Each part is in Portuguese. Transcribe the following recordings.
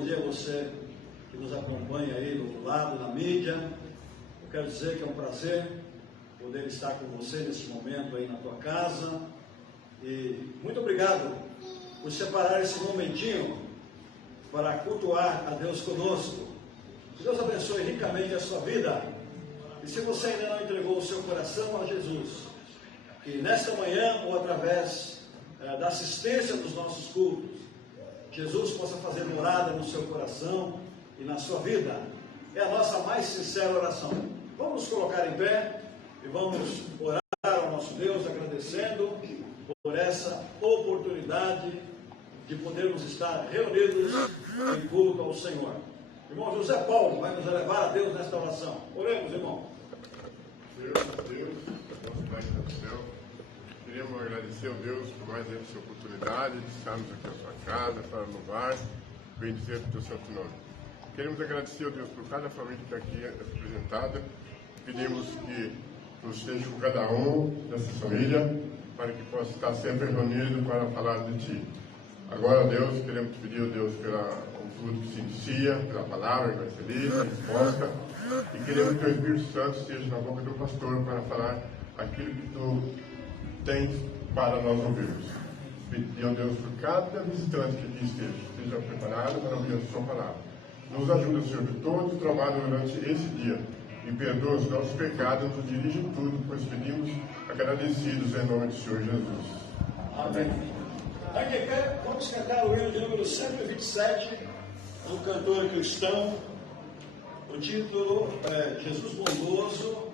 bom dia a você que nos acompanha aí do outro lado, na mídia. Eu quero dizer que é um prazer poder estar com você nesse momento aí na tua casa. E muito obrigado por separar esse momentinho para cultuar a Deus conosco. Que Deus abençoe ricamente a sua vida. E se você ainda não entregou o seu coração a Jesus, que nesta manhã ou através da assistência dos nossos cultos, Jesus possa fazer morada no seu coração e na sua vida. É a nossa mais sincera oração. Vamos nos colocar em pé e vamos orar ao nosso Deus, agradecendo por essa oportunidade de podermos estar reunidos em culto ao Senhor. Irmão José Paulo vai nos levar a Deus nesta oração. Oremos, irmão. Deus, nosso Pai do céu, queremos agradecer ao Deus por mais essa oportunidade de estarmos aqui na sua casa para louvar, bendizer o teu santo nome. Queremos agradecer ao Deus por cada família que está aqui representada. Pedimos que nos esteja com cada um dessa família, para que possa estar sempre reunido para falar de Ti. Agora, Deus, queremos te pedir, Deus, pelo fruto que se inicia, pela palavra que vai ser lida, resposta, e queremos que o Espírito Santo esteja na boca do pastor para falar aquilo que Tu tens para nós ouvirmos. Pedir ao Deus por cada visitante que aqui esteja preparado para ouvir a Sua palavra. Nos ajuda, Senhor, de todo o trabalho durante esse dia, e perdoa os nossos pecados, nos dirige em tudo, pois pedimos agradecidos em nome do Senhor Jesus. Amém. Vamos cantar o hino de número 127, um cantor cristão. O título é Jesus Bondoso.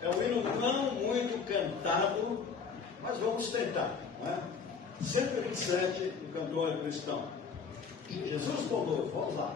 É um hino não muito cantado, mas vamos tentar, não é? 127, um cantor cristão. Jesus Bondoso, vamos lá.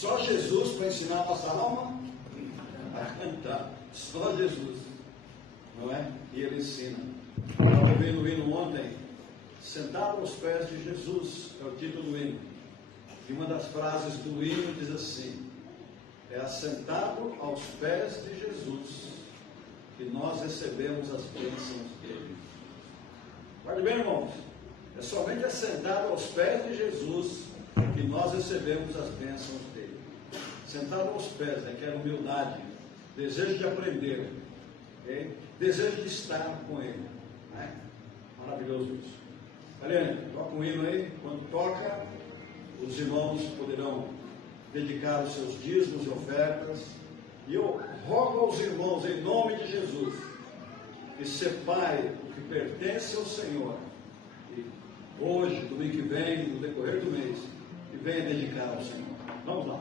Só Jesus para ensinar a nossa alma a cantar. Só Jesus. Não é? E Ele ensina. Estava ouvindo o hino ontem. Sentado aos pés de Jesus, é o título do hino. E uma das frases do hino diz assim: é assentado aos pés de Jesus que nós recebemos as bênçãos dele. Guarde bem, irmãos. É somente assentado aos pés de Jesus que nós recebemos as bênçãos dele. Sentado aos pés, quer humildade, desejo de aprender, okay? Desejo de estar com ele. Né? Maravilhoso isso. Mariane, toca um hino aí. Quando toca, os irmãos poderão dedicar os seus dízimos e ofertas. E eu rogo aos irmãos, em nome de Jesus, que separe o que pertence ao Senhor, e hoje, domingo que vem, no decorrer do mês, e venha dedicar ao Senhor. Vamos lá.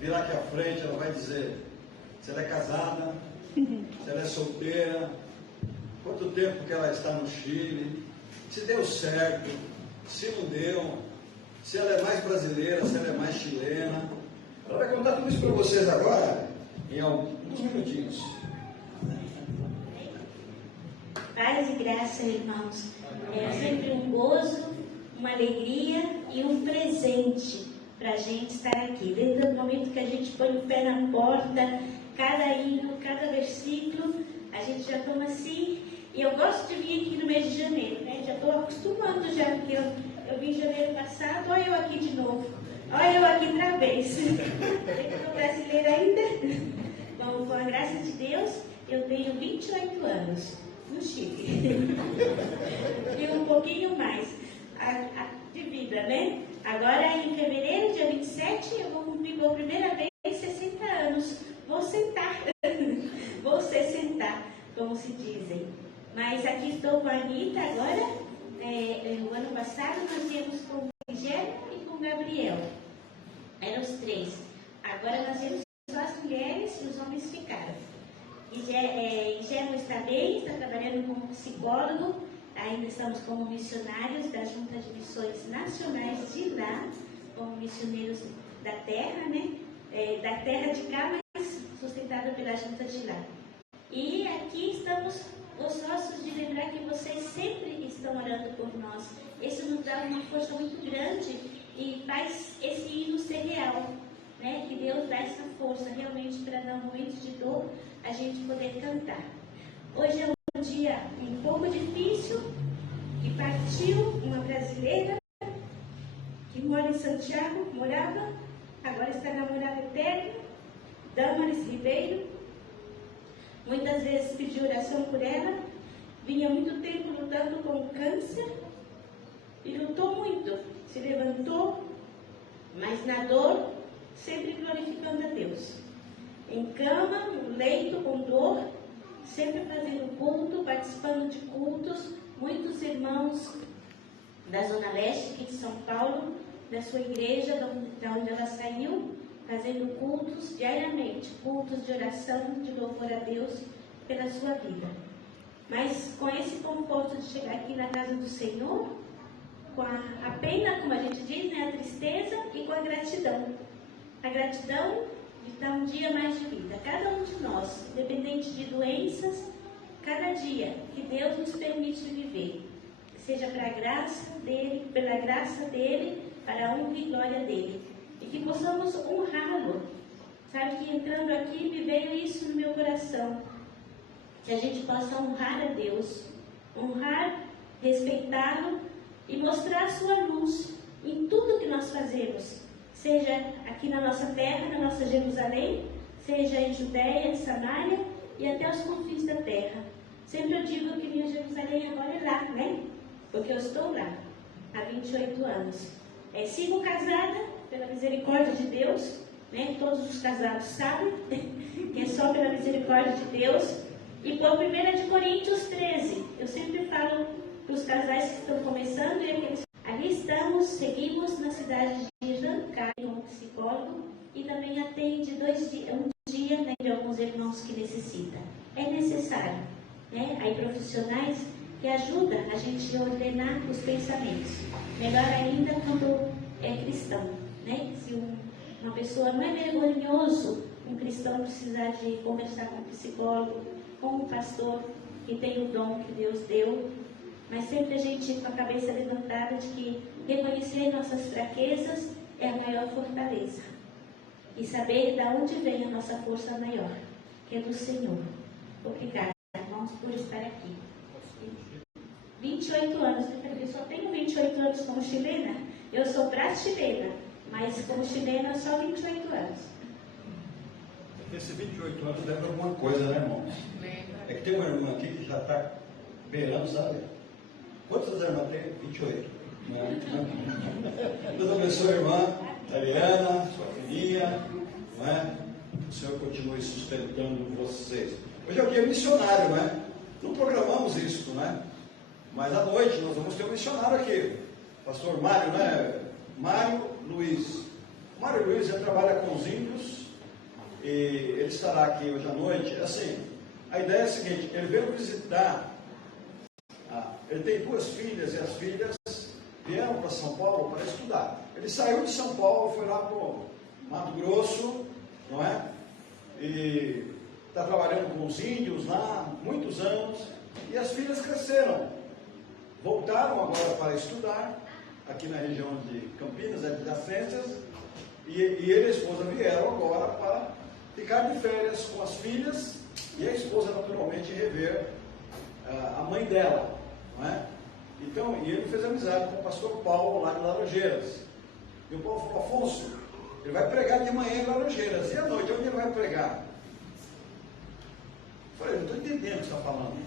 Virar aqui à frente, ela vai dizer se ela é casada, se ela é solteira, quanto tempo que ela está no Chile, se deu certo, se não deu, se ela é mais brasileira, se ela é mais chilena. Ela vai contar tudo isso para vocês agora, em alguns minutinhos. Paz e graça, irmãos. É sempre um gozo, uma alegria e um presente para a gente estar aqui. Desde o momento que a gente põe o pé na porta, cada hino, cada versículo, a gente já toma assim. E eu gosto de vir aqui no mês de janeiro, né? Já estou acostumando já, porque eu vim em janeiro passado, olha eu aqui de novo. Olha eu aqui outra vez. Eu estou brasileira ainda. Bom, com a graça de Deus, eu tenho 28 anos no Chile. E um pouquinho mais de vida, né? Agora, em fevereiro, dia 27, eu vou cumprir pela primeira vez 60 anos. Vou sentar. Vou sentar, como se dizem. Mas aqui estou com a Anitta agora. O ano passado nós íamos com o Rogério e com o Gabriel. Eram os três. Agora nós íamos só as mulheres e os homens ficaram. Gé não está bem, está trabalhando como psicólogo. Ainda estamos como missionários da Junta de Missões Nacionais de lá, como missioneiros da terra, né? Da terra de cá, mas sustentado pela Junta de lá. E aqui estamos gostosos de lembrar que vocês sempre estão orando por nós. Isso nos dá uma força muito grande e faz esse hino ser real, né? Que Deus dá essa força realmente para, no momento de dor, a gente poder cantar. Hoje é um dia um pouco difícil, que partiu uma brasileira que mora em Santiago, morava, agora está na morada eterna, Damaris Ribeiro. Muitas vezes pedi oração por ela, vinha muito tempo lutando com câncer e lutou muito, se levantou, mas na dor, sempre glorificando a Deus. Em cama, no leito, com dor, sempre fazendo culto, participando de cultos. Muitos irmãos da Zona Leste, aqui de São Paulo, da sua igreja, da onde ela saiu, fazendo cultos diariamente, cultos de oração, de louvor a Deus pela sua vida. Mas com esse conforto de chegar aqui na casa do Senhor, com a pena, como a gente diz, né, a tristeza e com a gratidão. A gratidão de dar um dia mais de vida. Cada um de nós, independente de doenças, cada dia que Deus nos permite viver. seja pela graça dele, para a honra e glória dele. E que possamos honrá-lo. Sabe que entrando aqui me veio isso no meu coração. Que a gente possa honrar a Deus, honrar, respeitá-lo e mostrar a sua luz em tudo que nós fazemos. Seja aqui na nossa terra, na nossa Jerusalém, seja em Judéia, em Samaria e até os confins da terra. Sempre eu digo que minha Jerusalém agora é lá, né? Porque eu estou lá há 28 anos. Sigo casada pela misericórdia de Deus, né? Todos os casados sabem que é só pela misericórdia de Deus. E por 1 Coríntios 13, eu sempre falo para os casais que estão começando e aqueles. Ali estamos, seguimos na cidade de Jancai, como psicólogo, e também atende um dia, né, de alguns irmãos que necessitam. É necessário, né? Aí profissionais que ajudam a gente a ordenar os pensamentos. Melhor ainda quando é cristão, né? Se uma pessoa não é vergonhoso, um cristão precisar de conversar com um psicólogo, com um pastor que tem o dom que Deus deu, mas sempre a gente com a cabeça levantada de que reconhecer nossas fraquezas é a maior fortaleza. E saber de onde vem a nossa força maior, que é do Senhor. Obrigada, irmãos, por estar aqui. 28 anos, eu só tenho 28 anos como chilena. Eu sou brasileira, mas como chilena só 28 anos. Esse 28 anos lembra alguma coisa, né, irmãos? É que tem uma irmã aqui que já está beirando, sabe? Quantas irmãs tem? 28. Deus abençoe a irmã Ariana, sua filhinha, não é? O Senhor continue sustentando vocês. Hoje é o dia missionário, não é? Não programamos isso, não é? Mas à noite nós vamos ter um missionário aqui. Pastor Mário, né? Mário Luiz. O Mário Luiz trabalha com os índios e ele estará aqui hoje à noite. Assim, a ideia é a seguinte: ele veio visitar. Ele tem 2 filhas e as filhas vieram para São Paulo para estudar. Ele saiu de São Paulo, foi lá para o Mato Grosso, não é? E está trabalhando com os índios lá, muitos anos, e as filhas cresceram. Voltaram agora para estudar, aqui na região de Campinas, adjacências, e ele e a esposa vieram agora para ficar de férias com as filhas, e a esposa naturalmente rever a mãe dela, não é? Então, e ele fez amizade com o pastor Paulo lá de Laranjeiras. E o Paulo falou: Afonso, ele vai pregar de manhã em Laranjeiras, e à noite, onde ele vai pregar? Eu falei: não estou entendendo o que você está falando.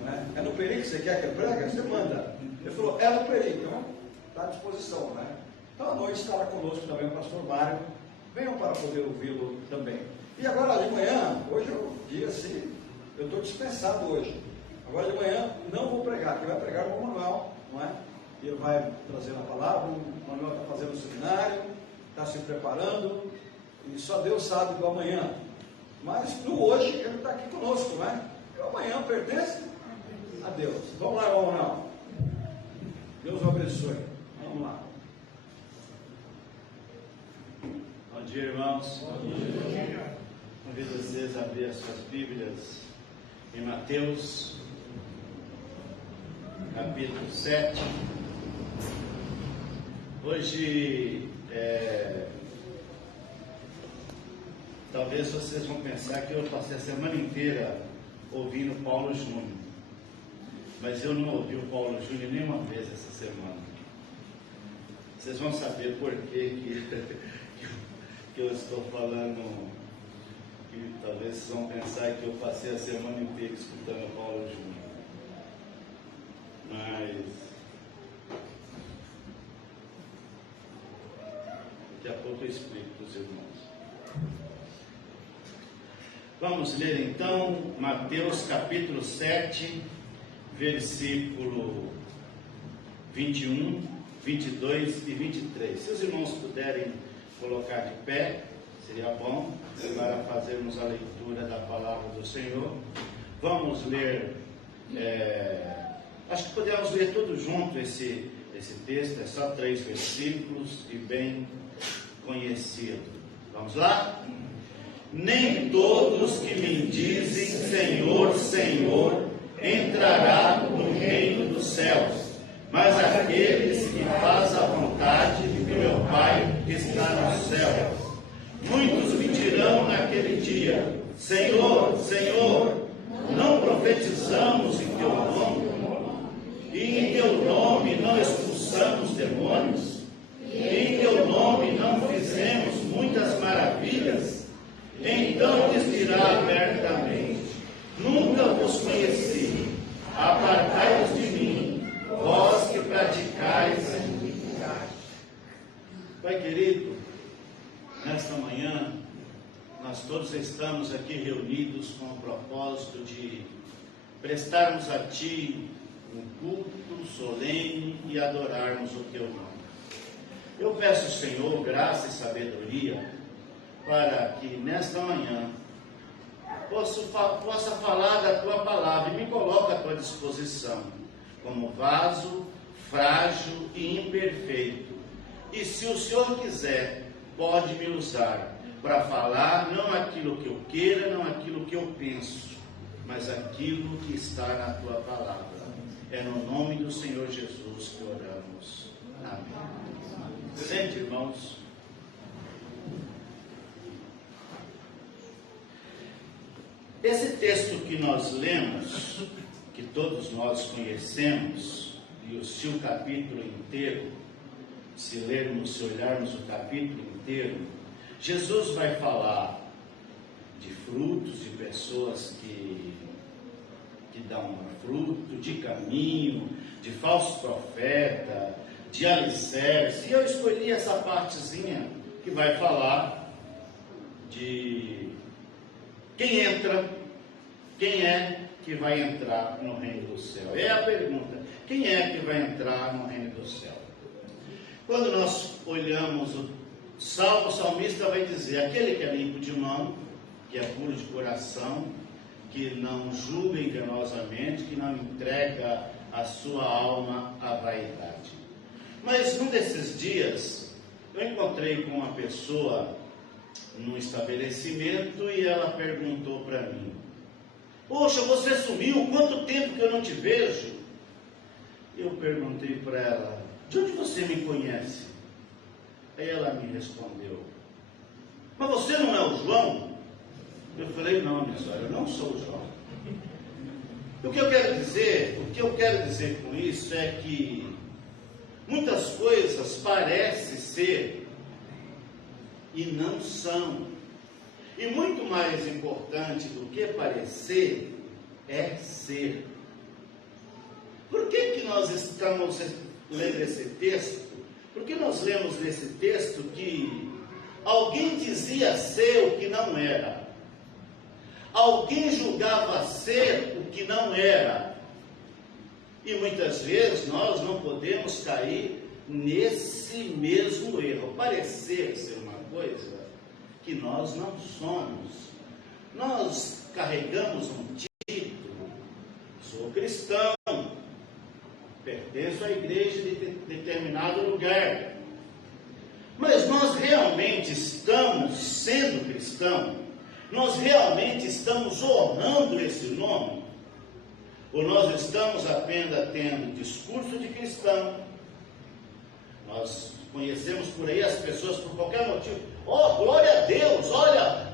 Não é? É no Peri que você quer que ele pregue? Você manda. Ele falou: é no Peri, então está à disposição, né? Então à noite estará conosco também o pastor Mário. Venham para poder ouvi-lo também. E agora de manhã, hoje é o dia assim, eu estou dispensado hoje. Agora de manhã não vou pregar, quem vai pregar é o Manuel, não é? Ele vai trazendo a palavra, o Manuel está fazendo o seminário, está se preparando, e só Deus sabe do amanhã. Mas no hoje ele está aqui conosco, não é? E o amanhã pertence a Deus. Vamos lá, Manuel. Deus o abençoe. Vamos lá. Bom dia, irmãos. Bom dia. Convido vocês a abrir as suas Bíblias em Mateus, capítulo 7. Hoje, talvez vocês vão pensar que eu passei a semana inteira ouvindo Paulo Júnior, mas eu não ouvi o Paulo Júnior nenhuma vez essa semana. Vocês vão saber por que eu estou falando, que talvez vocês vão pensar que eu passei a semana inteira escutando o Paulo Júnior. Mas daqui a pouco eu explico para os irmãos. Vamos ler então Mateus capítulo 7, versículo 21, 22 e 23. Se os irmãos puderem colocar de pé, seria bom para fazermos a leitura da palavra do Senhor. Vamos ler, acho que podemos ler tudo junto esse texto, é só 3 versículos e bem conhecido. Vamos lá? Nem todos que me dizem Senhor, Senhor, entrará no reino dos céus, Senhor, Senhor, não profetizamos em teu nome? E em teu nome não expulsamos demônios? E em teu nome não fizemos muitas maravilhas? Então lhes dirá abertamente: nunca vos conheci, apartai-vos de mim, vós que praticais a iniquidade. Pai querido, nesta manhã, nós todos estamos aqui reunidos com o propósito de prestarmos a Ti um culto solene e adorarmos o Teu nome. Eu peço, Senhor, graça e sabedoria para que nesta manhã possa falar da Tua palavra e me coloque à Tua disposição como vaso frágil e imperfeito. E se o Senhor quiser, pode me usar para falar não aquilo que eu queira, não aquilo que eu penso, mas aquilo que está na Tua palavra. É no nome do Senhor Jesus que oramos. Amém. Sente, irmãos. Esse texto que nós lemos, que todos nós conhecemos, e se o capítulo inteiro, se olharmos o capítulo inteiro, Jesus vai falar de frutos, de pessoas que dão fruto, de caminho, de falso profeta, de alicerce. E eu escolhi essa partezinha que vai falar de quem é que vai entrar no reino do céu. É a pergunta: quem é que vai entrar no reino do céu? Quando nós olhamos o Salmo, o salmista vai dizer: aquele que é limpo de mão, que é puro de coração, que não julga enganosamente, que não entrega a sua alma à vaidade. Mas num desses dias, eu encontrei com uma pessoa num estabelecimento e ela perguntou para mim: poxa, você sumiu, quanto tempo que eu não te vejo? Eu perguntei para ela: de onde você me conhece? Aí ela me respondeu: mas você não é o João? Eu falei: não, minha senhora, eu não sou o João. O que eu quero dizer com isso é que muitas coisas parecem ser e não são. E muito mais importante do que parecer é ser. Por que nós estamos lendo esse texto? Porque nós lemos nesse texto que alguém dizia ser o que não era. Alguém julgava ser o que não era. E muitas vezes nós não podemos cair nesse mesmo erro. Parecer ser uma coisa que nós não somos. Nós carregamos um título: sou cristão, pertenço à igreja de determinado lugar. Mas nós realmente estamos sendo cristão? Nós realmente estamos honrando esse nome? Ou nós estamos apenas tendo discurso de cristão? Nós conhecemos por aí as pessoas por qualquer motivo: oh, glória a Deus, olha,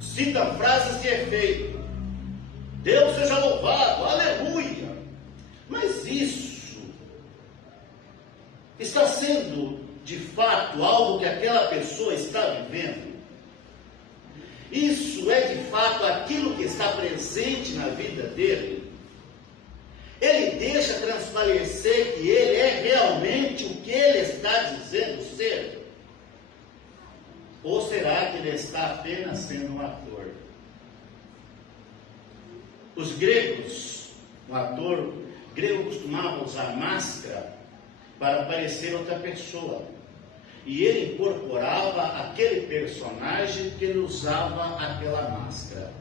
citam frases de efeito: Deus seja louvado, aleluia. Mas isso está sendo de fato algo que aquela pessoa está vivendo? Isso é de fato aquilo que está presente na vida dele? Ele deixa transparecer que ele é realmente o que ele está dizendo ser? Ou será que ele está apenas sendo um ator? Os gregos, um ator grego costumava usar máscara para parecer outra pessoa. E ele incorporava aquele personagem que ele usava aquela máscara.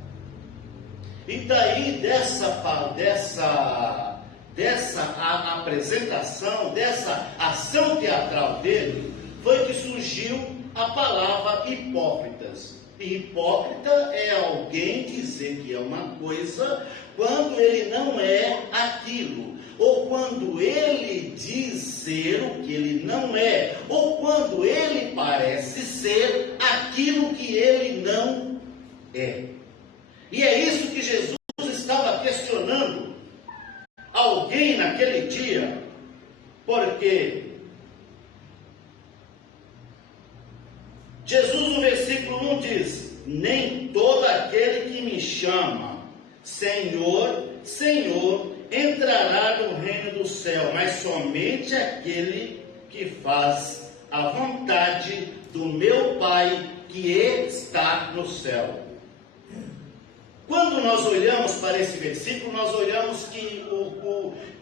E daí dessa apresentação, dessa ação teatral dele, foi que surgiu a palavra hipócritas. E hipócrita é alguém dizer que é uma coisa quando ele não é aquilo, ou quando ele diz ser o que ele não é, ou quando ele parece ser aquilo aquilo que ele não é. E é isso que Jesus estava questionando alguém naquele dia, porque Jesus no versículo 1 diz: nem todo aquele que me chama Senhor, Senhor, entrará no reino do céu, mas somente aquele que faz a vontade do meu Pai que está no céu. Quando nós olhamos para esse versículo, nós olhamos que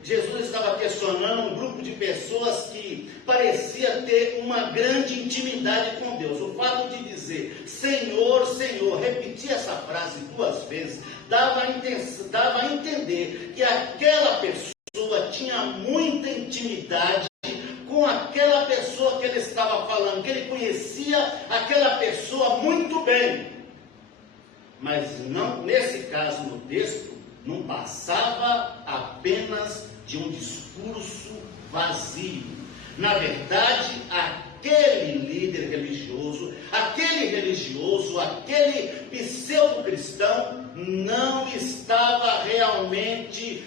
Jesus estava questionando um grupo de pessoas que parecia ter uma grande intimidade com Deus. O fato de dizer Senhor, Senhor, repetir essa frase 2 vezes, dava a entender que aquela pessoa tinha muita intimidade com aquela pessoa que ele estava falando, que ele conhecia aquela pessoa muito bem. Mas não, nesse caso, no texto, não passava apenas de um discurso vazio. Na verdade, aquele líder religioso, aquele pseudo-cristão, não estava realmente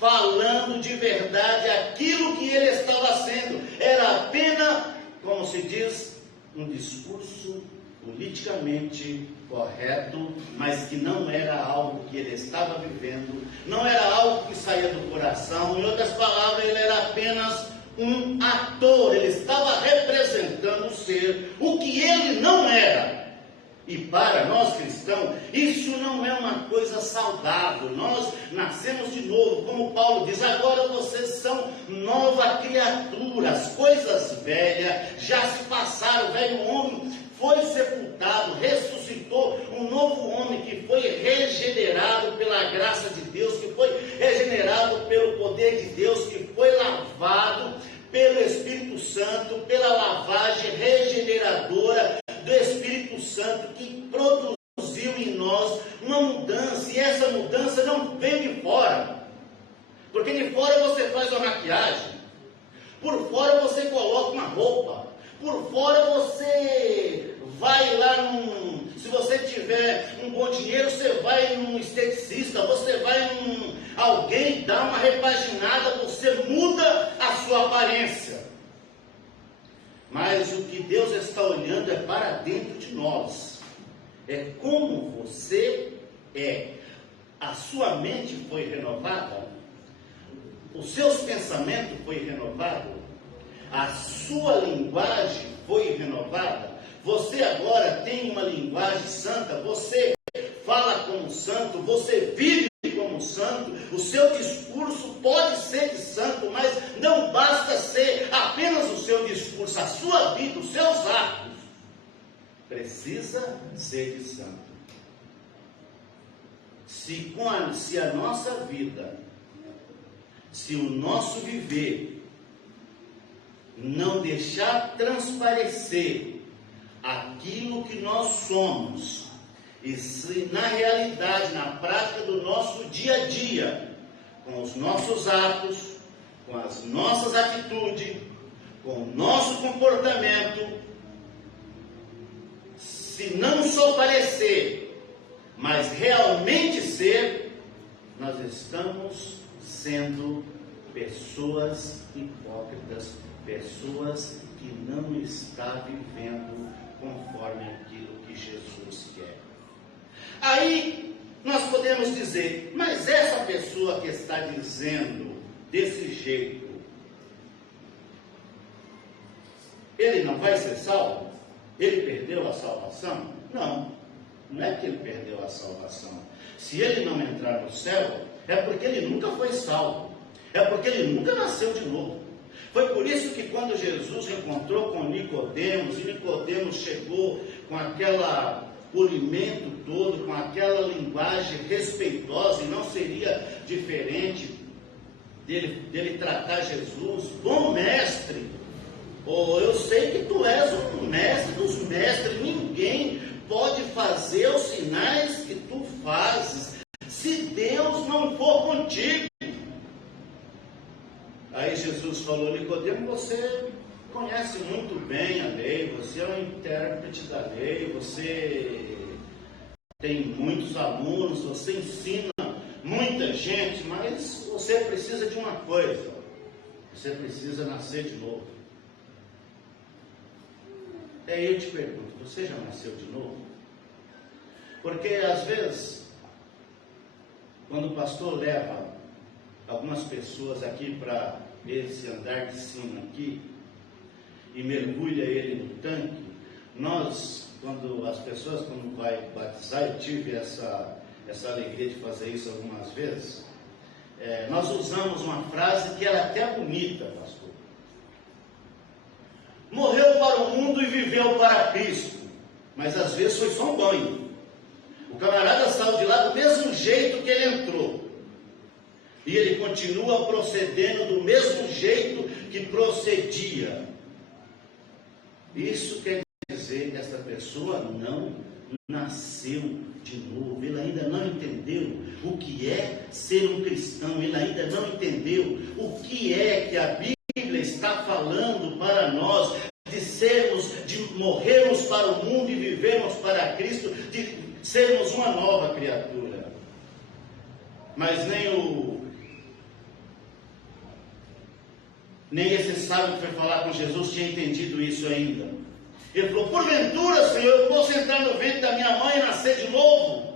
falando de verdade aquilo que ele estava sendo. Era apenas, como se diz, um discurso politicamente correto, mas que não era algo que ele estava vivendo, não era algo que saía do coração. Em outras palavras, ele era apenas um ator, ele estava representando ser o que ele não era. E para nós cristãos, isso não é uma coisa saudável. Nós nascemos de novo, como Paulo diz, agora vocês são nova criatura, as coisas velhas já se passaram, o velho homem foi sepultado, ressuscitou um novo homem que foi regenerado pela graça de Deus, que foi regenerado pelo poder de Deus, que foi lavado pelo Espírito Santo, pela lavagem regeneradora do Espírito Santo, que produziu em nós uma mudança. E essa mudança não vem de fora, porque de fora você faz uma maquiagem, por fora você coloca uma roupa, por fora você vai lá se você tiver um bom dinheiro, você vai num esteticista, você vai alguém dá uma repaginada, você muda a sua aparência. Mas o que Deus está olhando é para dentro de nós. É como você é. A sua mente foi renovada? Os seus pensamentos foi renovado? A sua linguagem foi renovada? Você agora tem uma linguagem santa, você fala como santo, você vive como santo, o seu discurso pode ser de santo, mas não basta ser apenas o seu discurso, a sua vida, os seus atos, precisa ser de santo. Se a nossa vida, se o nosso viver não deixar transparecer aquilo que nós somos, e se na realidade, na prática do nosso dia a dia, com os nossos atos, com as nossas atitudes, com o nosso comportamento, se não só parecer, mas realmente ser, nós estamos sendo pessoas hipócritas, pessoas que não estão vivendo conforme aquilo que Jesus quer. Aí nós podemos dizer, mas essa pessoa que está dizendo desse jeito, ele não vai ser salvo? Ele perdeu a salvação? Não, não é que ele perdeu a salvação. Se ele não entrar no céu, é porque ele nunca foi salvo, é porque ele nunca nasceu de novo. Foi por isso que quando Jesus encontrou com Nicodemos, e Nicodemos chegou com aquele polimento todo, com aquela linguagem respeitosa, e não seria diferente dele tratar Jesus, bom mestre, eu sei que tu és um mestre dos mestres, ninguém pode fazer os sinais que tu fazes, se Deus não for contigo. Aí Jesus falou, Nicodemo, você conhece muito bem a lei, você é um intérprete da lei, você tem muitos alunos, você ensina muita gente, mas você precisa de uma coisa: você precisa nascer de novo. Aí eu te pergunto, você já nasceu de novo? Porque às vezes, quando o pastor leva algumas pessoas aqui para esse andar de cima aqui e mergulha ele no tanque, quando as pessoas vai batizar, eu tive essa alegria de fazer isso algumas vezes, nós usamos uma frase que era até bonita, pastor. Morreu para o mundo e viveu para Cristo, mas às vezes foi só um banho. O camarada saiu de lá do mesmo jeito que ele entrou, e ele continua procedendo do mesmo jeito que procedia. Isso quer dizer que essa pessoa não nasceu de novo, ele ainda não entendeu o que é ser um cristão, ele ainda não entendeu o que é que a Bíblia está falando para nós, de morrermos para o mundo e vivermos para Cristo, de sermos uma nova criatura. Mas nem esse sábio que foi falar com Jesus tinha entendido isso ainda. Ele falou: porventura, Senhor, eu posso entrar no ventre da minha mãe e nascer de novo?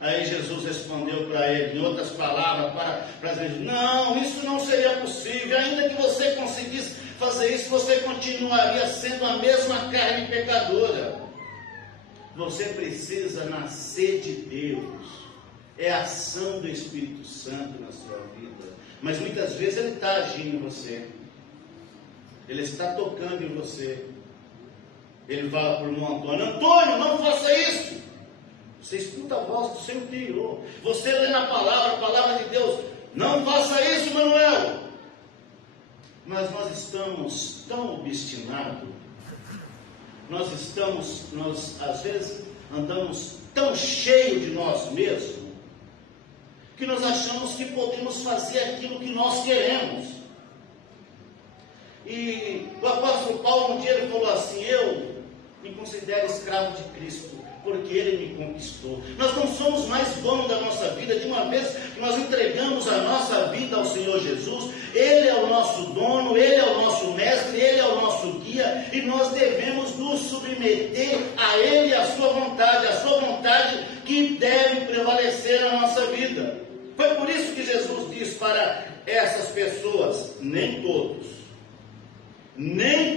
Aí Jesus respondeu para ele, em outras palavras, para dizer: não, isso não seria possível. Ainda que você conseguisse fazer isso, você continuaria sendo a mesma carne pecadora. Você precisa nascer de Deus. É a ação do Espírito Santo na sua vida. Mas muitas vezes ele está agindo em você. Ele está tocando em você. Ele fala para o irmão Antônio: Antônio, não faça isso. Você escuta a voz do seu interior. Você lê na palavra, a palavra de Deus: não faça isso, Manuel. Mas nós estamos tão obstinados. Nós às vezes andamos tão cheios de nós mesmos, que nós achamos que podemos fazer aquilo que nós queremos. E o apóstolo Paulo um dia ele falou assim: eu me considero escravo de Cristo, porque Ele me conquistou. Nós não somos mais donos da nossa vida. De uma vez que nós entregamos a nossa vida ao Senhor Jesus, Ele é o nosso dono, Ele é o nosso mestre, Ele é o nosso guia, e nós devemos nos submeter a Ele e a sua vontade que deve prevalecer na nossa vida. Foi por isso que Jesus diz para essas pessoas: nem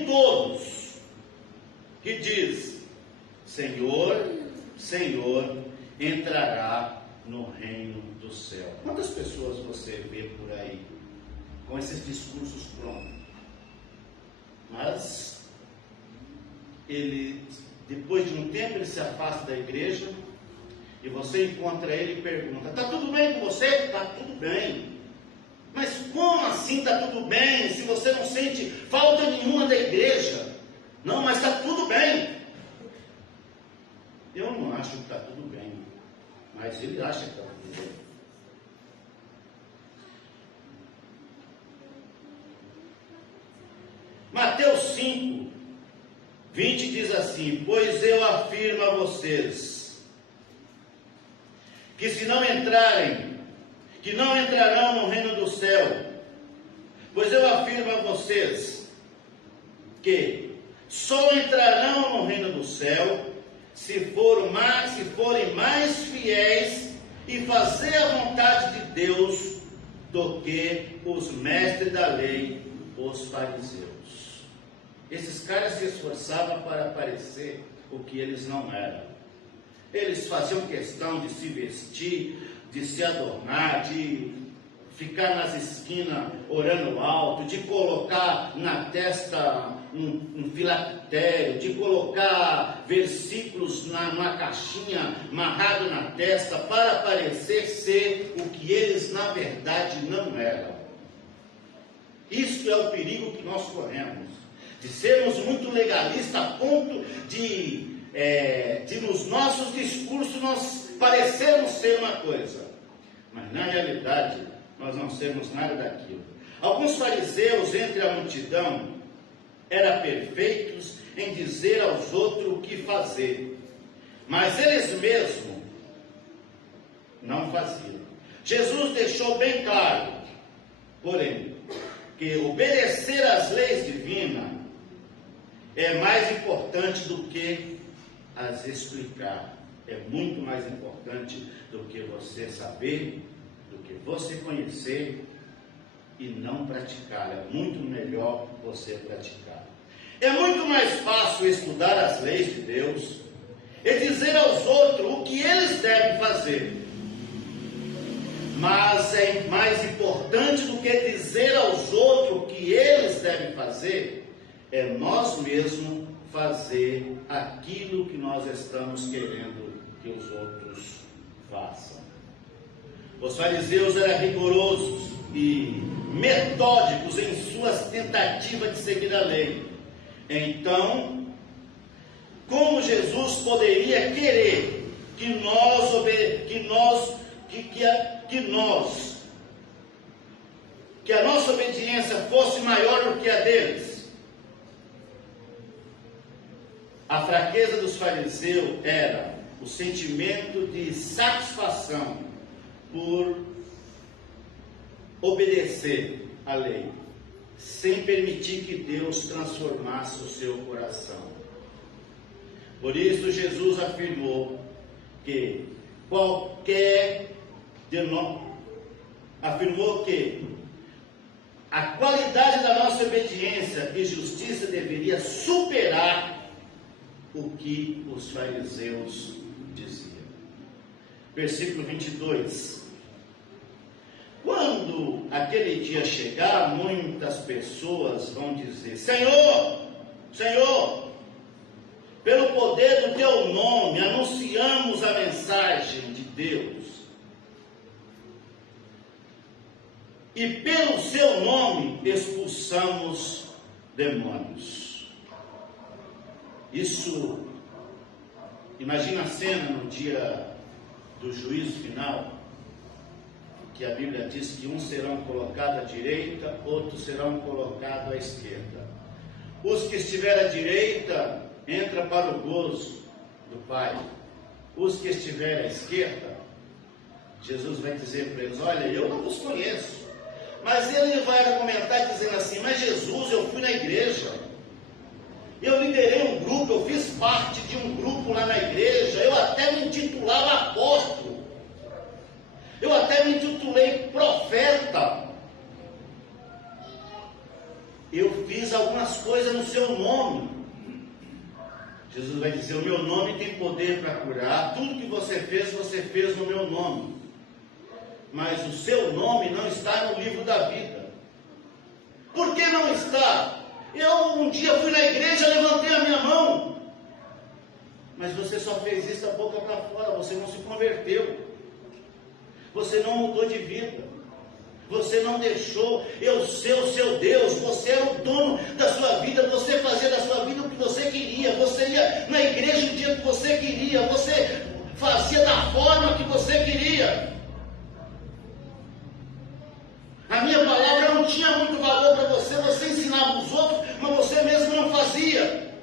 todos que diz Senhor, Senhor, entrará no reino do céu. Quantas pessoas você vê por aí com esses discursos prontos? Mas depois de um tempo, ele se afasta da igreja, e você encontra ele e pergunta: está tudo bem com você? Está tudo bem. Mas como assim está tudo bem, se você não sente falta nenhuma da igreja? Não, mas está tudo bem. Eu não acho que está tudo bem, mas ele acha que está tudo bem. Mateus 5, 20 diz assim: pois eu afirmo a vocês, que não entrarão no reino do céu. Pois eu afirmo a vocês, que só entrarão no reino do céu se forem mais fiéis e fazer a vontade de Deus do que os mestres da lei, os fariseus. Esses caras se esforçavam para parecer o que eles não eram. Eles faziam questão de se vestir, de se adornar, de ficar nas esquinas orando alto, de colocar na testa um filactério, de colocar versículos numa caixinha amarrado na testa, para parecer ser o que eles na verdade não eram. Isso é o perigo que nós corremos, de sermos muito legalistas a ponto de nos nossos discursos nós parecermos ser uma coisa, mas na realidade nós não sermos nada daquilo. Alguns fariseus entre a multidão eram perfeitos em dizer aos outros o que fazer, mas eles mesmos não faziam. Jesus deixou bem claro, porém, que obedecer às leis divinas é mais importante do que as explicar. É muito mais importante do que você saber, do que você conhecer e não praticar. É muito melhor você praticar. É muito mais fácil estudar as leis de Deus e dizer aos outros o que eles devem fazer. Mas é mais importante do que dizer aos outros o que eles devem fazer, é nós mesmos fazer aquilo que nós estamos querendo que os outros façam. Os fariseus eram rigorosos e metódicos em suas tentativas de seguir a lei. Então, como Jesus poderia querer que a nossa obediência fosse maior do que a deles? A fraqueza dos fariseus era o sentimento de satisfação por obedecer à lei, sem permitir que Deus transformasse o seu coração. Por isso Jesus afirmou que a qualidade da nossa obediência e justiça deveria superar o que os fariseus diziam. Versículo 22. Quando aquele dia chegar, muitas pessoas vão dizer: Senhor, Senhor, pelo poder do teu nome anunciamos a mensagem de Deus, e pelo seu nome expulsamos demônios. Isso, imagina a cena no dia do juízo final, que a Bíblia diz que uns serão colocados à direita, outros serão colocados à esquerda. Os que estiverem à direita entram para o gozo do Pai. Os que estiverem à esquerda, Jesus vai dizer para eles: olha, eu não os conheço. Mas ele vai argumentar dizendo assim: mas Jesus, eu fui na igreja, eu liderei um grupo, eu fiz parte de um grupo lá na igreja, eu até me intitulava apóstolo, eu até me intitulei profeta, eu fiz algumas coisas no seu nome. Jesus vai dizer: o meu nome tem poder para curar, tudo que você fez no meu nome. Mas o seu nome não está no livro da vida. Por que não está? Eu um dia fui na igreja, levantei a minha mão, mas você só fez isso da boca para fora, você não se converteu, você não mudou de vida, você não deixou eu ser o seu Deus, você era o dono da sua vida, você fazia da sua vida o que você queria, você ia na igreja o dia que você queria, você fazia da forma que você queria. A minha palavra não tinha muito valor para você, você ensinava os outros, mas você mesmo não fazia.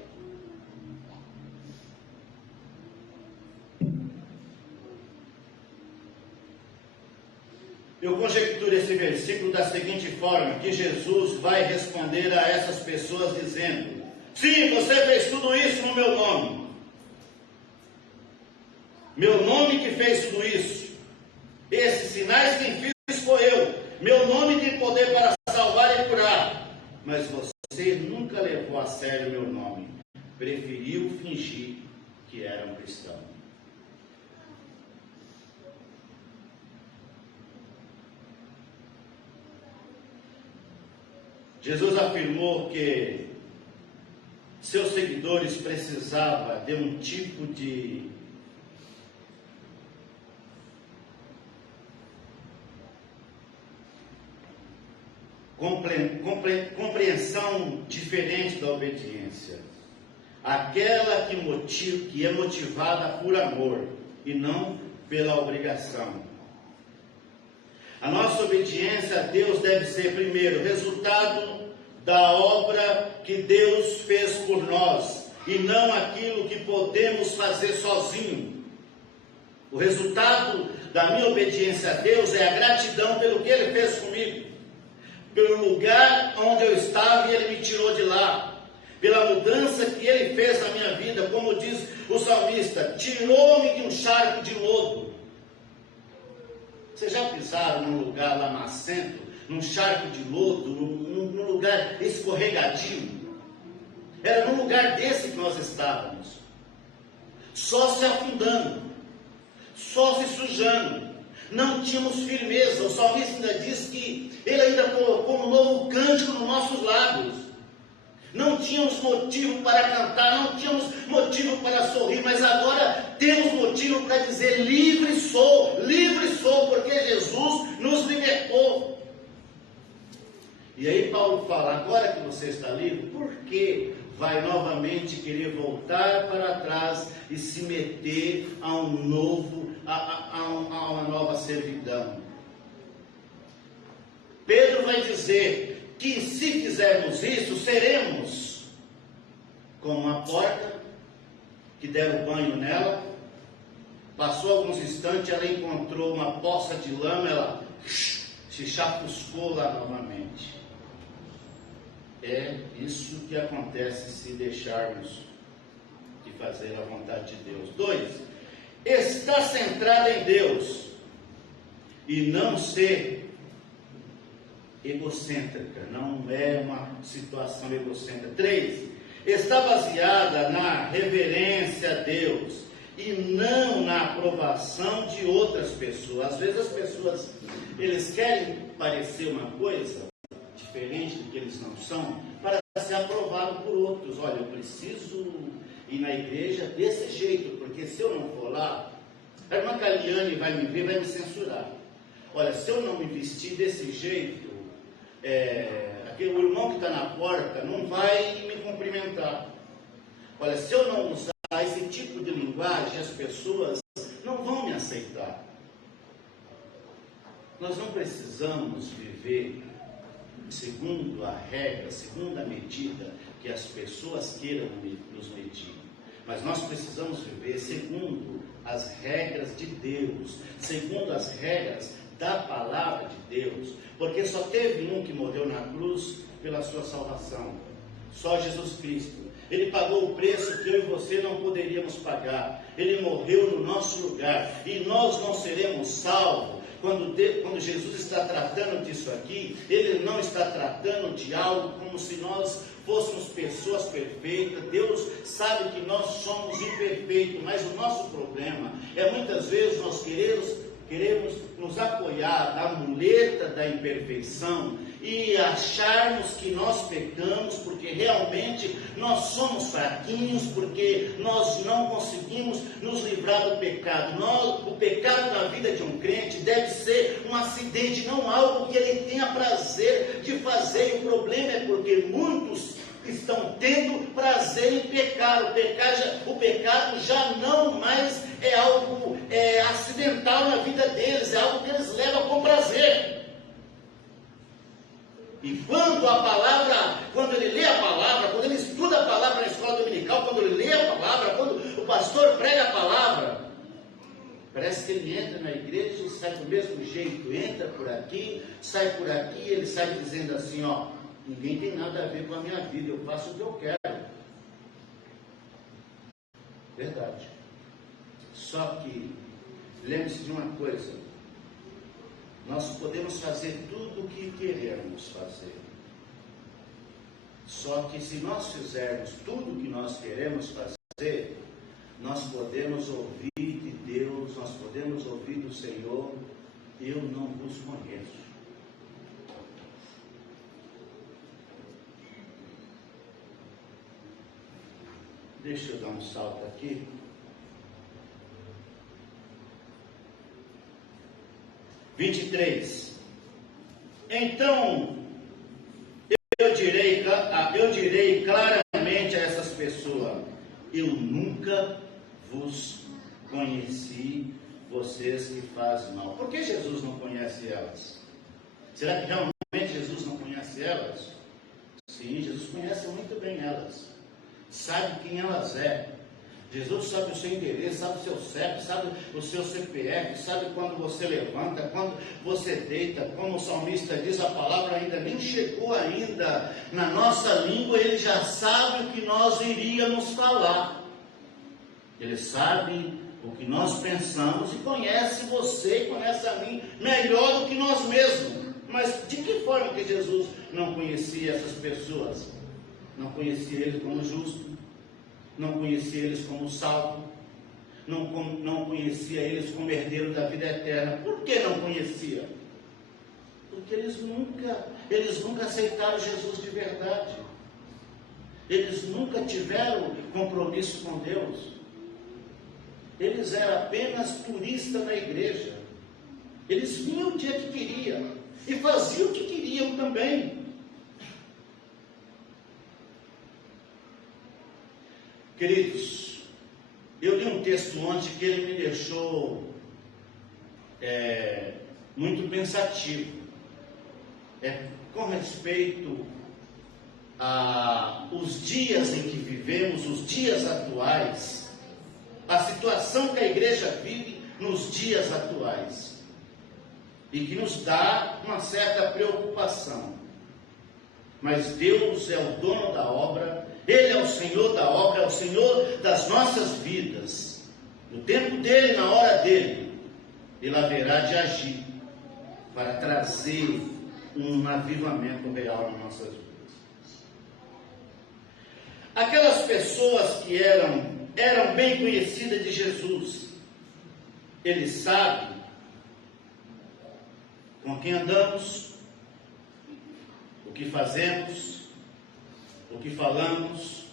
Eu conjecturo esse versículo da seguinte forma, que Jesus vai responder a essas pessoas dizendo: sim, você fez tudo isso no meu nome. Meu nome que fez tudo isso. Esses sinais quem fiz foi eu. Meu nome tem poder para salvar e curar, mas você nunca levou a sério meu nome, preferiu fingir que era um cristão. Jesus afirmou que seus seguidores precisavam de um tipo de compreensão diferente da obediência, aquela que é motivada por amor e não pela obrigação. A nossa obediência a Deus deve ser, primeiro, resultado da obra que Deus fez por nós, e não aquilo que podemos fazer sozinho. O resultado da minha obediência a Deus é a gratidão pelo que Ele fez comigo, pelo lugar onde eu estava e Ele me tirou de lá, pela mudança que Ele fez na minha vida, como diz o salmista, tirou-me de um charco de lodo. Vocês já pisaram num lugar lamacento, num charco de lodo, num lugar escorregadio? Era num lugar desse que nós estávamos, só se afundando, só se sujando, não tínhamos firmeza. O salmista ainda diz que ele ainda colocou um novo cântico nos nossos lábios. Não tínhamos motivo para cantar, não tínhamos motivo para sorrir, mas agora temos motivo para dizer: livre sou, porque Jesus nos libertou. E aí Paulo fala: agora que você está livre, por que vai novamente querer voltar para trás e se meter a uma nova servidão? Pedro vai dizer que se fizermos isso, seremos como uma porta que deram banho nela, passou alguns instantes, ela encontrou uma poça de lama, ela se chapuscou lá novamente. É isso que acontece se deixarmos de fazer a vontade de Deus. 2. Está centrada em Deus e não ser egocêntrica, não é uma situação egocêntrica. 3. Está baseada na reverência a Deus e não na aprovação de outras pessoas. Às vezes as pessoas, eles querem parecer uma coisa diferente do que eles não são, para ser aprovado por outros. Olha, eu preciso ir na igreja desse jeito, porque se eu não for lá, a irmã Caliane vai me ver, vai me censurar. Olha, se eu não me vestir desse jeito, o irmão que está na porta não vai me cumprimentar. Olha, se eu não usar esse tipo de linguagem, as pessoas não vão me aceitar. Nós não precisamos viver segundo a regra, segundo a medida que as pessoas queiram nos medir, mas nós precisamos viver segundo as regras de Deus, segundo as regras da palavra de Deus, porque só teve um que morreu na cruz pela sua salvação, só Jesus Cristo. Ele pagou o preço que eu e você não poderíamos pagar. Ele morreu no nosso lugar, e nós não seremos salvos. Quando Jesus está tratando disso aqui, Ele não está tratando de algo como se nós fôssemos pessoas perfeitas. Deus sabe que nós somos imperfeitos, mas o nosso problema é muitas vezes nós queremos nos apoiar na muleta da imperfeição e acharmos que nós pecamos, porque realmente nós somos fraquinhos, porque nós não conseguimos nos livrar do pecado. O pecado na vida de um crente deve ser um acidente, não algo que ele tenha prazer de fazer. E o problema é porque muitos estão tendo prazer em pecar. O pecado já não mais é algo acidental na vida deles, é algo que eles levam com prazer. E quando ele lê a palavra, quando ele estuda a palavra na escola dominical, quando ele lê a palavra, quando o pastor prega a palavra, parece que ele entra na igreja e sai do mesmo jeito, entra por aqui, sai por aqui, ele sai dizendo assim: ó, ninguém tem nada a ver com a minha vida, eu faço o que eu quero. Verdade. Só que, lembre-se de uma coisa: nós podemos fazer tudo o que queremos fazer. Só que se nós fizermos tudo o que nós queremos fazer, nós podemos ouvir de Deus, nós podemos ouvir do Senhor: eu não vos conheço. Deixa eu dar um salto aqui. Então, eu direi claramente a essas pessoas: eu nunca vos conheci, vocês que fazem mal. Por que Jesus não conhece elas? Será que realmente Jesus não conhece elas? Sim, conhece muito bem elas, sabe quem elas é. Jesus sabe o seu endereço, sabe o seu CEP, sabe o seu CPF, sabe quando você levanta, quando você deita. Como o salmista diz, a palavra ainda nem chegou ainda na nossa língua, ele já sabe o que nós iríamos falar. Ele sabe o que nós pensamos e conhece você, conhece a mim melhor do que nós mesmos. Mas de que forma que Jesus não conhecia essas pessoas? Não conhecia ele como justo, não conhecia eles como salvo, não conhecia eles como herdeiro da vida eterna. Por que não conhecia? Porque eles nunca aceitaram Jesus de verdade. Eles nunca tiveram compromisso com Deus. Eles eram apenas turistas na igreja. Eles vinham o dia que queriam e faziam o que queriam também. Queridos, eu li um texto ontem que ele me deixou muito pensativo, com respeito aos dias em que vivemos, os dias atuais, a situação que a igreja vive nos dias atuais, e que nos dá uma certa preocupação. Mas Deus é o dono da obra, Ele é o Senhor da obra, é o Senhor das nossas vidas. No tempo dEle, na hora dEle, Ele haverá de agir para trazer um avivamento real nas nossas vidas. Aquelas pessoas que eram bem conhecidas de Jesus, Ele sabe com quem andamos, o que fazemos, o que falamos,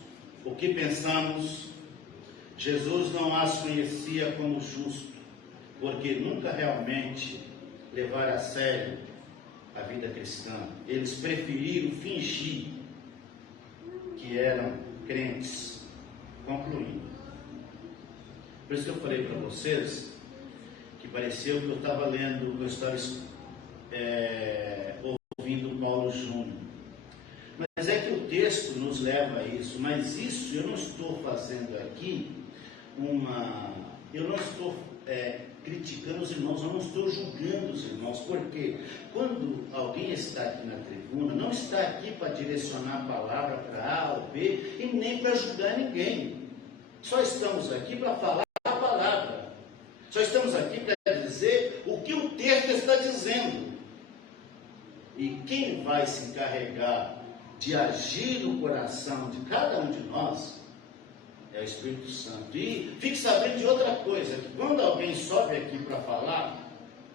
o que pensamos. Jesus não as conhecia como justo, porque nunca realmente levaram a sério a vida cristã. Eles preferiram fingir que eram crentes. Concluindo, por isso que eu falei para vocês que pareceu que eu estava lendo, que eu estava ouvindo Paulo Júnior. Mas é que o texto nos leva a isso. Mas isso eu não estou fazendo aqui eu não estou criticando os irmãos, eu não estou julgando os irmãos, porque quando alguém está aqui na tribuna, não está aqui para direcionar a palavra para A ou B, e nem para julgar ninguém. Só estamos aqui para falar a palavra. Só estamos aqui para dizer o que o texto está dizendo. E quem vai se encarregar de agir no coração de cada um de nós é o Espírito Santo. E fique sabendo de outra coisa, que quando alguém sobe aqui para falar,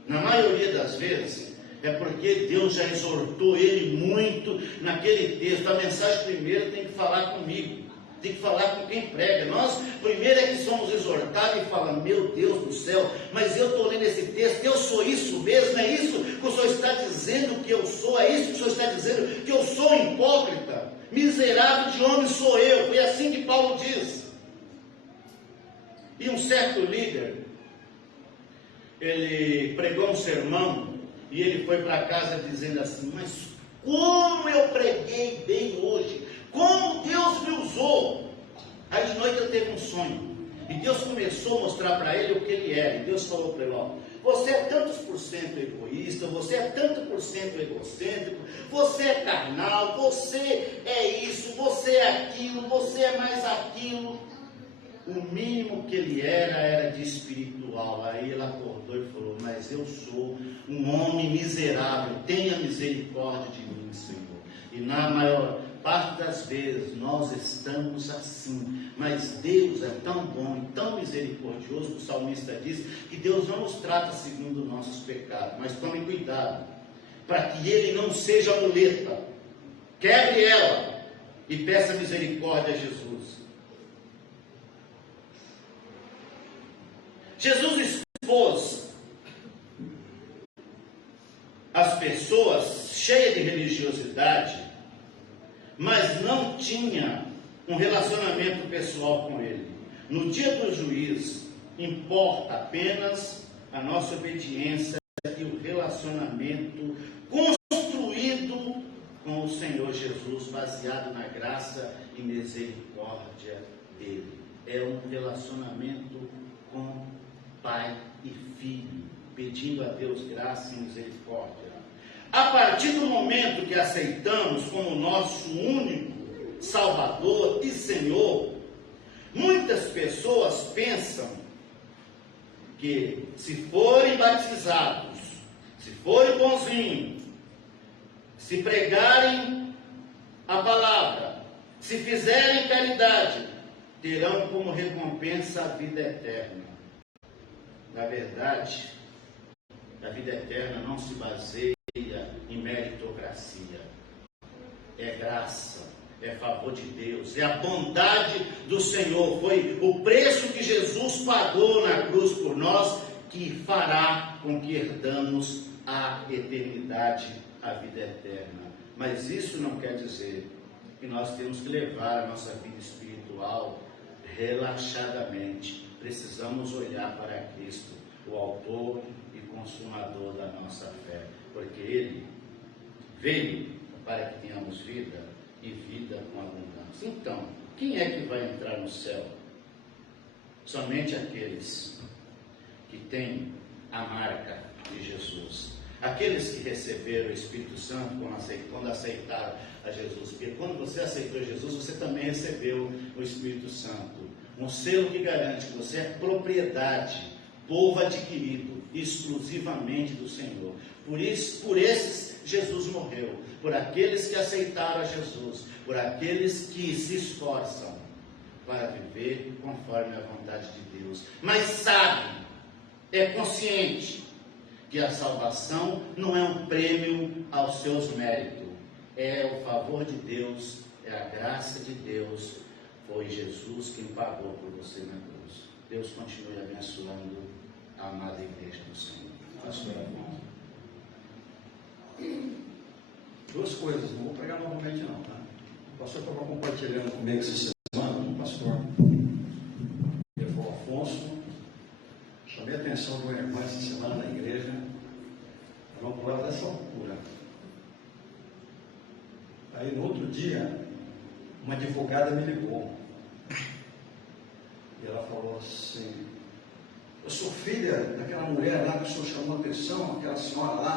na maioria das vezes, é porque Deus já exortou ele muito naquele texto. A mensagem primeiro tem que falar comigo, tem que falar com quem prega. Nós primeiro é que somos exortados e falamos, meu Deus do céu, mas eu estou lendo esse texto, eu sou isso mesmo, é isso que o Senhor está dizendo que eu sou, é isso que o Senhor está dizendo que eu sou hipócrita, miserável de homem sou eu. Foi assim que Paulo diz. E um certo líder, ele pregou um sermão e ele foi para casa dizendo assim, mas como eu preguei bem hoje, como Deus me usou. Aí de noite ele teve um sonho, e Deus começou a mostrar para ele o que ele era, e Deus falou para ele, ó, você é tantos por cento egoísta, você é tanto por cento egocêntrico, você é carnal, você é isso, você é aquilo, você é mais aquilo. O mínimo que ele era de espiritual. Aí ele acordou e falou, mas eu sou um homem miserável, tenha misericórdia de mim, Senhor. E na maior parte das vezes nós estamos assim, mas Deus é tão bom e tão misericordioso, o salmista diz que Deus não nos trata segundo nossos pecados, mas tome cuidado, para que ele não seja muleta. Quebre ela e peça misericórdia a Jesus. Jesus expôs as pessoas cheias de religiosidade, mas não tinha um relacionamento pessoal com Ele. No dia do juízo, importa apenas a nossa obediência e o relacionamento construído com o Senhor. Senhor Jesus, baseado na graça e misericórdia dele. É um relacionamento com pai e filho, pedindo a Deus graça e misericórdia. A partir do momento que aceitamos como nosso único Salvador e Senhor, muitas pessoas pensam que se forem batizados, se forem bonzinhos, se pregarem a palavra, se fizerem caridade, terão como recompensa a vida eterna. Na verdade, a vida eterna não se baseia em meritocracia. É graça, é favor de Deus, é a bondade do Senhor. Foi o preço que Jesus pagou na cruz por nós que fará com que herdamos a eternidade, a vida eterna. Mas isso não quer dizer que nós temos que levar a nossa vida espiritual relaxadamente. Precisamos olhar para Cristo, o autor e consumador da nossa fé, porque Ele veio para que tenhamos vida e vida com abundância. Então, quem é que vai entrar no céu? Somente aqueles que têm a marca de Jesus, aqueles que receberam o Espírito Santo quando aceitaram a Jesus, porque quando você aceitou Jesus, você também recebeu o Espírito Santo, um selo que garante que você é propriedade, povo adquirido exclusivamente do Senhor. Por esses Jesus morreu, por aqueles que aceitaram a Jesus, por aqueles que se esforçam para viver conforme a vontade de Deus, mas sabe, é consciente que a salvação não é um prêmio aos seus méritos, é o favor de Deus, é a graça de Deus. Foi Jesus quem pagou por você na cruz. Deus continue abençoando a amada igreja do Senhor. Pastor Afonso. Duas coisas, não vou pregar novamente não, tá? O pastor estava compartilhando comigo essa semana, um pastor. Ele falou, Afonso, chamei a atenção de uma irmã essa semana na igreja, ela não pulava dessa altura. Aí no outro dia, uma advogada me ligou. E ela falou assim, eu sou filha daquela mulher lá que o senhor chamou a atenção, aquela senhora lá.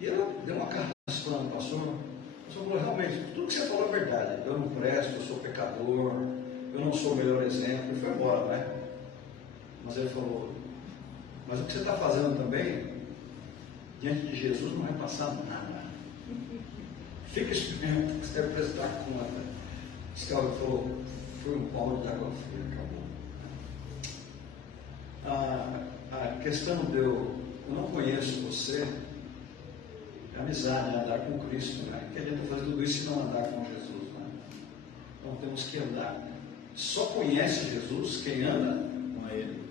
E ela deu uma carta para o pastor. O pastor falou, realmente, tudo que você falou é verdade. Eu não presto, eu sou pecador, eu não sou o melhor exemplo. E foi embora, né? Mas ele falou, mas o que você está fazendo também, diante de Jesus, não vai passar nada. Fica esperto, que você deve prestar conta. Esse cara falou, foi um pau de água fria, acabou. A questão de eu não conheço você, é amizade, andar com Cristo, né? Que adianta fazer tudo isso e não andar com Jesus, né? Então temos que andar. Só conhece Jesus quem anda com Ele.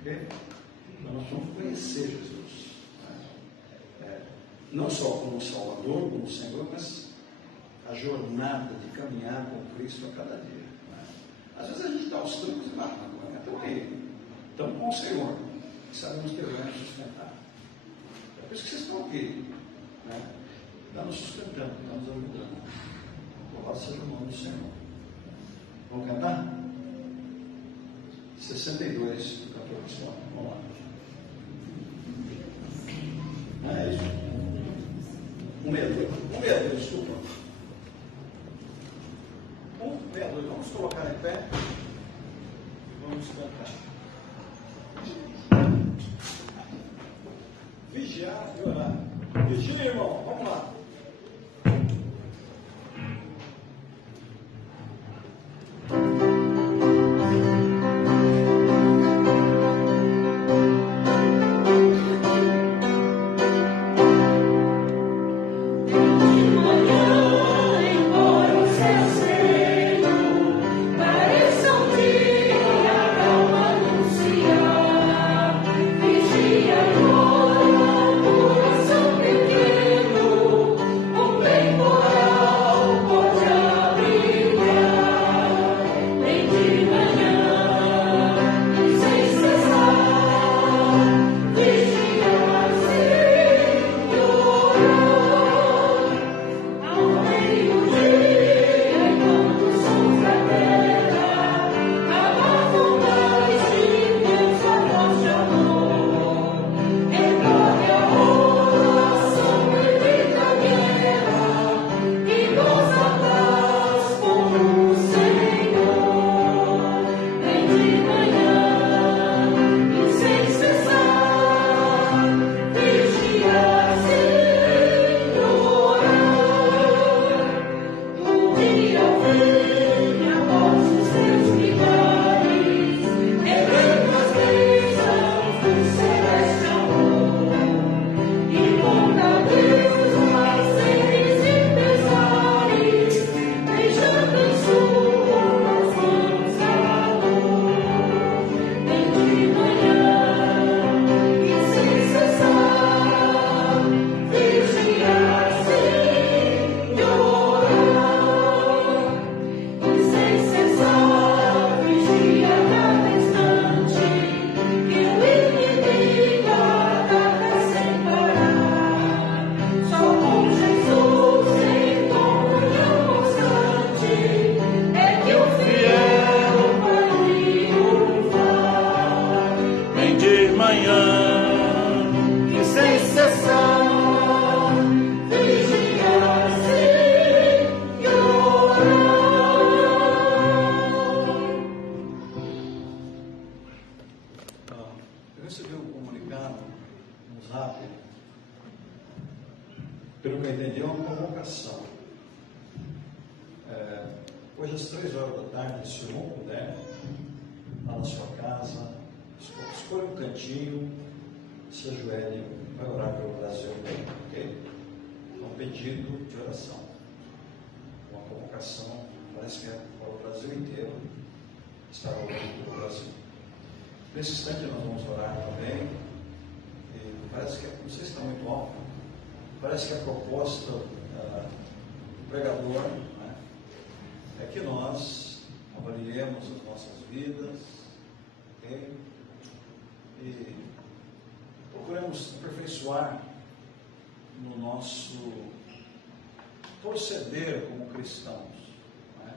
Ok? Então nós vamos conhecer Jesus. Né? Não só como Salvador, como Senhor, mas a jornada de caminhar com Cristo a cada dia. Né? Às vezes a gente dá os trancos e barra, estamos aí. Estamos com o Senhor. E sabemos que Ele vai nos sustentar. É por isso que vocês estão aqui. Né? Está nos sustentando, está nos ajudando. Louvado seja o nome do Senhor. Vamos cantar? 62 do cantor cristão. Vamos lá. É isso. 162, desculpa. 162. Vamos colocar em pé. Vamos cantar. Vigiar e orar. Vigia, irmão. Vamos lá. Vigia, ora, coração pequeno. pelo que eu entendi, é uma convocação. Hoje às 3 horas da tarde, se o irmão puder, lá na sua casa, escolha um cantinho, se ajoelhe, vai orar pelo Brasil, ok? É um pedido de oração, uma convocação, parece que é para o Brasil inteiro, está orando pelo Brasil. Nesse instante nós vamos orar também, e parece que, não sei se está muito alto, parece que a proposta do pregador, né, é que nós avaliemos as nossas vidas, ok? E procuramos aperfeiçoar no nosso proceder como cristãos, né?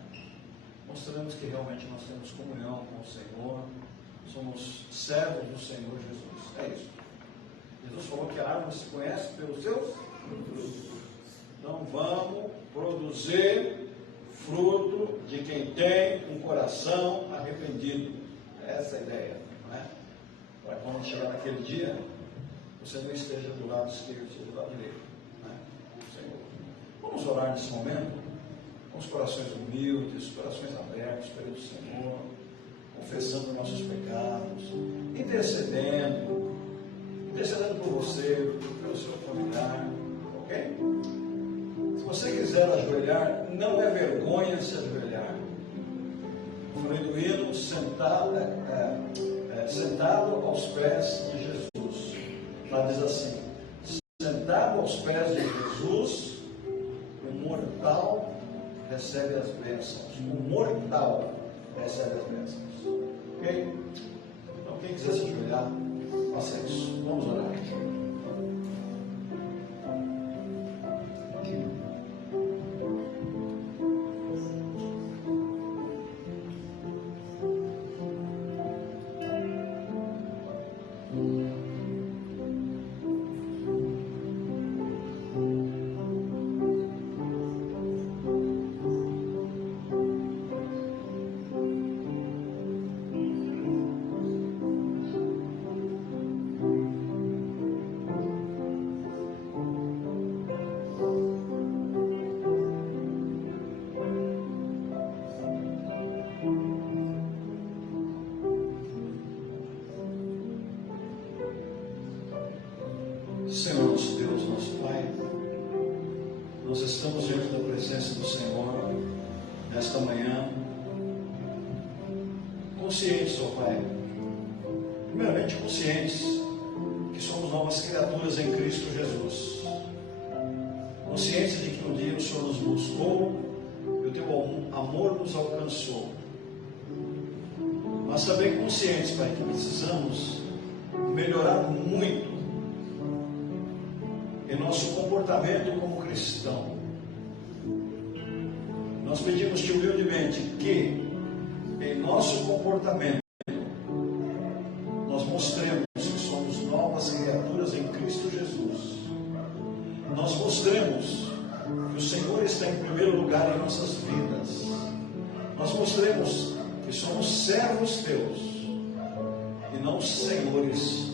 Mostramos que realmente nós temos comunhão com o Senhor, somos servos do Senhor Jesus. É isso. Jesus falou que a árvore se conhece pelos seus frutos. Então vamos produzir fruto de quem tem um coração arrependido. Essa é a ideia, não é? Para quando chegar naquele dia, você não esteja do lado esquerdo, esteja do lado direito, né? Senhor. Vamos orar nesse momento, com os corações humildes, corações abertos perante o Senhor, confessando nossos pecados, intercedendo por você, pelo seu familiar, ok? Se você quiser ajoelhar, não é vergonha se ajoelhar. Foi do hino sentado aos pés de Jesus. Lá diz assim: sentado aos pés de Jesus, o mortal recebe as bênçãos. O mortal recebe as bênçãos. Ok? Então, quem quiser se ajoelhar, faça isso. Vamos orar. Senhor nosso Deus, nosso Pai, nós estamos diante da presença do Senhor nesta manhã, conscientes, ó Pai, primeiramente conscientes que somos novas criaturas em Cristo Jesus, conscientes de que um dia o Senhor nos buscou e o Teu amor nos alcançou, mas também conscientes, Pai, que precisamos melhorar muito em nosso comportamento como cristão. Nós pedimos-te humildemente que, em nosso comportamento, nós mostremos que somos novas criaturas em Cristo Jesus. Nós mostremos que o Senhor está em primeiro lugar em nossas vidas. Nós mostremos que somos servos teus e não senhores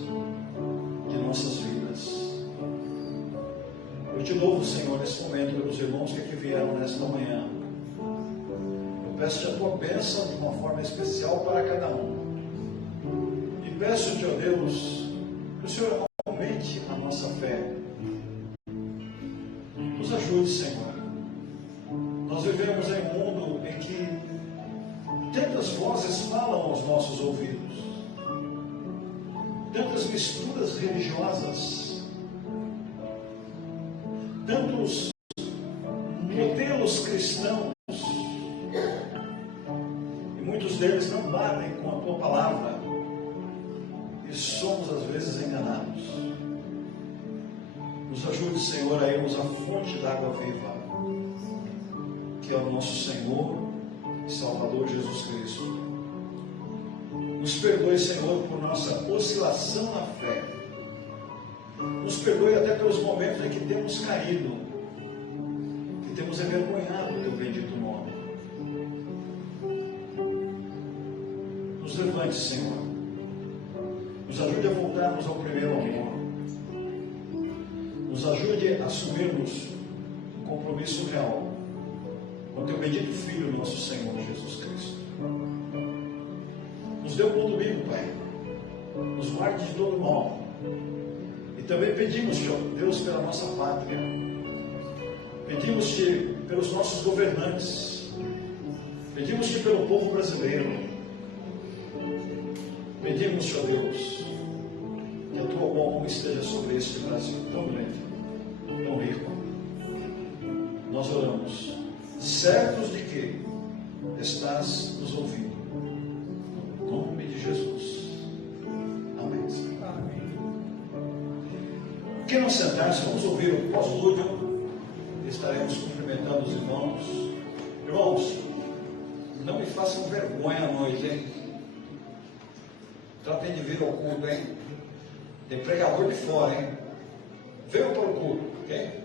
de nossas vidas. Eu te louvo, Senhor, nesse momento, pelos irmãos que aqui vieram nesta manhã. Eu peço-te a tua bênção de uma forma especial para cada um. E peço-te, ó Deus, que o Senhor aumente a nossa fé. Nos ajude, Senhor. Nós vivemos em um mundo em que tantas vozes falam aos nossos ouvidos, tantas misturas religiosas, tantos modelos cristãos, e muitos deles não batem com a tua palavra, e somos às vezes enganados. Nos ajude, Senhor, a irmos à fonte da água viva, que é o nosso Senhor e Salvador Jesus Cristo. Nos perdoe, Senhor, por nossa oscilação na fé. Nos perdoe até pelos momentos em que temos caído, que temos envergonhado o teu bendito nome. Nos levante, Senhor. Nos ajude a voltarmos ao primeiro amor. nos ajude a assumirmos um compromisso real com teu bendito Filho, nosso Senhor Jesus Cristo. Nos dê um bom domingo, Pai. Nos guarde de todo mal. E também pedimos, Deus, pela nossa pátria. Pedimos-te pelos nossos governantes. Pedimos-te pelo povo brasileiro. Pedimos, ó Deus, que a tua mão esteja sobre este Brasil tão grande, tão rico. Nós oramos, certos de que estás nos ouvindo. Em nome de Jesus. Amém. Quem não sentar-se, vamos ouvir o pós-lúdio. Estaremos cumprimentando os irmãos. Irmãos, não me façam vergonha à noite, hein? Tratem de vir ao culto, hein? Tem pregador de fora, hein? Venham para o culto, ok?